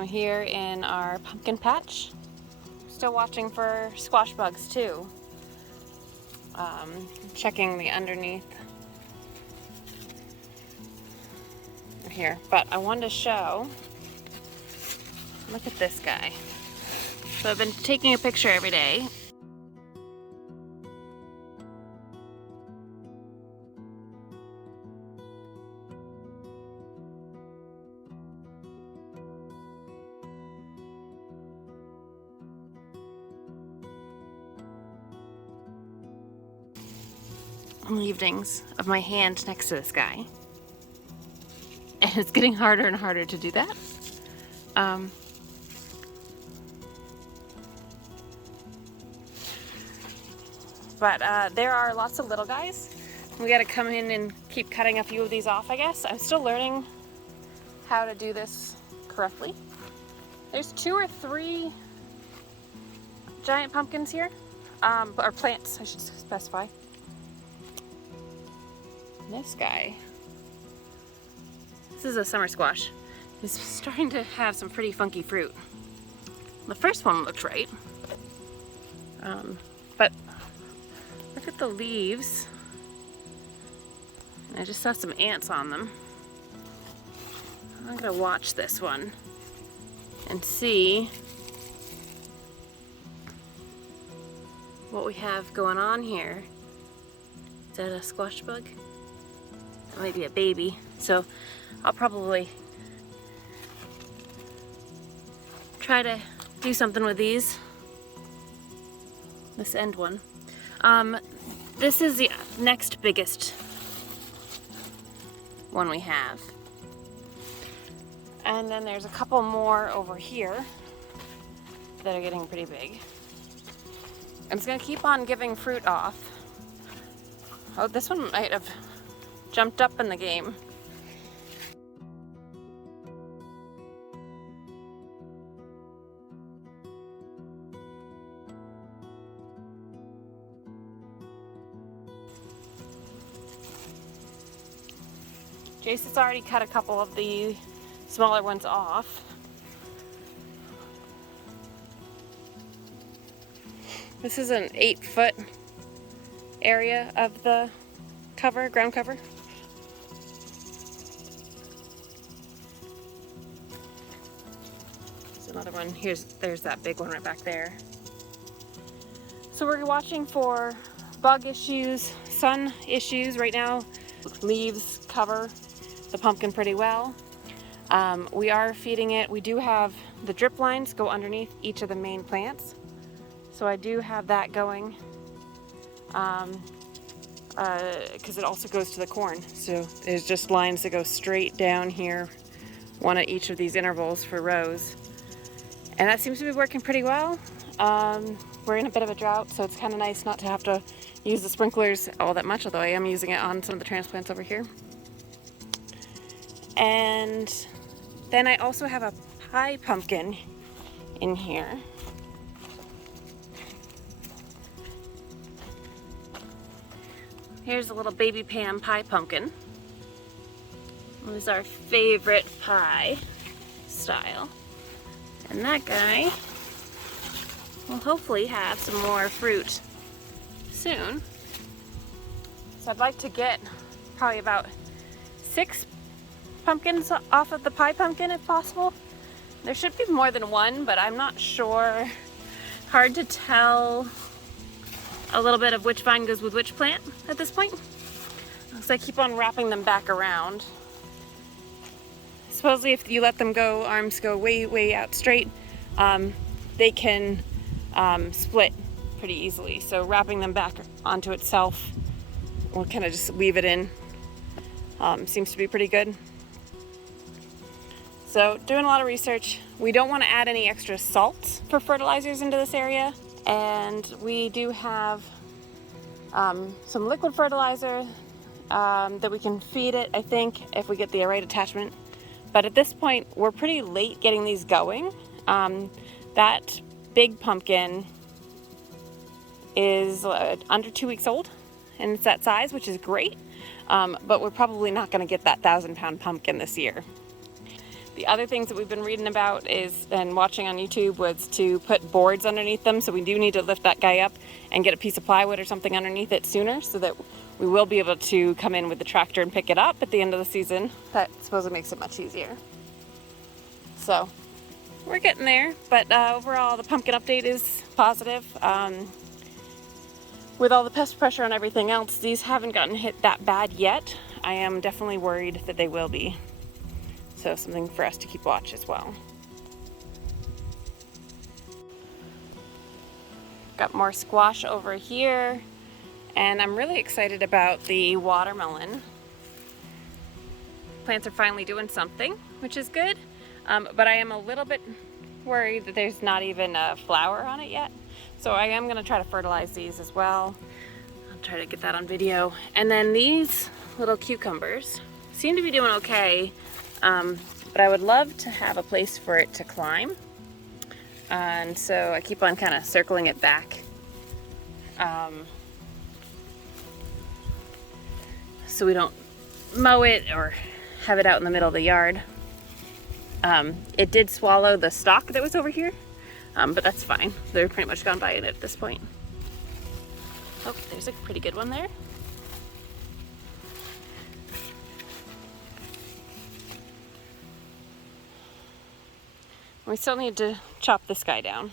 I'm here in our pumpkin patch. Still watching for squash bugs too. Checking the underneath here, but I wanted to show, look at this guy. So I've been taking a picture every day. On the evenings of my hand next to this guy. And it's getting harder and harder to do that. But there are lots of little guys. We gotta come in and keep cutting a few of these off, I guess. I'm still learning how to do this correctly. There's 2 or 3 giant pumpkins here, or plants, I should specify. This guy, this is a summer squash. He's starting to have some pretty funky fruit. The first one looked right, but look at the leaves. I just saw some ants on them. I'm gonna watch this one and see what we have going on here. Is that a squash bug? That might be a baby. So I'll probably try to do something with these. This end one. This is the next biggest one we have. And then there's a couple more over here that are getting pretty big. I'm just gonna keep on giving fruit off. Oh, this one might have jumped up in the game. Jason's already cut a couple of the smaller ones off. This is an 8-foot area of the cover, ground cover. There's another one. There's that big one right back there. So we're watching for bug issues, sun issues. Right now, leaves cover the pumpkin pretty well. We are feeding it. We do have the drip lines go underneath each of the main plants. So I do have that going, because it also goes to the corn. So there's just lines that go straight down here, one at each of these intervals for rows. And that seems to be working pretty well. We're in a bit of a drought, so it's kind of nice not to have to use the sprinklers all that much, although I am using it on some of the transplants over here. And then I also have a pie pumpkin in here. Here's a little baby Pam pie pumpkin. It was our favorite pie style. And that guy will hopefully have some more fruit soon. So I'd like to get probably about 6 pumpkins off of the pie pumpkin if possible. There should be more than 1, but I'm not sure. Hard to tell a little bit of which vine goes with which plant at this point. So I keep on wrapping them back around. Supposedly if you let them go, arms go way out straight, they can split pretty easily. So wrapping them back onto itself will kind of just weave it in. Seems to be pretty good. So doing a lot of research. We don't want to add any extra salt for fertilizers into this area. And we do have some liquid fertilizer that we can feed it, I think, if we get the right attachment. But at this point, we're pretty late getting these going. That big pumpkin is under 2 weeks old, and it's that size, which is great. But we're probably not going to get that 1,000-pound pumpkin this year. The other things that we've been reading about and watching on YouTube was to put boards underneath them. So we do need to lift that guy up and get a piece of plywood or something underneath it sooner so that we will be able to come in with the tractor and pick it up at the end of the season. That supposedly makes it much easier. So we're getting there, but overall the pumpkin update is positive. With all the pest pressure and everything else, these haven't gotten hit that bad yet. I am definitely worried that they will be. So something for us to keep watch as well. Got more squash over here, and I'm really excited about the watermelon. Plants are finally doing something, which is good, but I am a little bit worried that there's not even a flower on it yet. So I am gonna try to fertilize these as well. I'll try to get that on video. And then these little cucumbers seem to be doing okay, but I would love to have a place for it to climb. And so I keep on kind of circling it back. So we don't mow it or have it out in the middle of the yard. It did swallow the stalk that was over here, but that's fine. They're pretty much gone by it at this point. Oh, there's a pretty good one there. We still need to chop this guy down.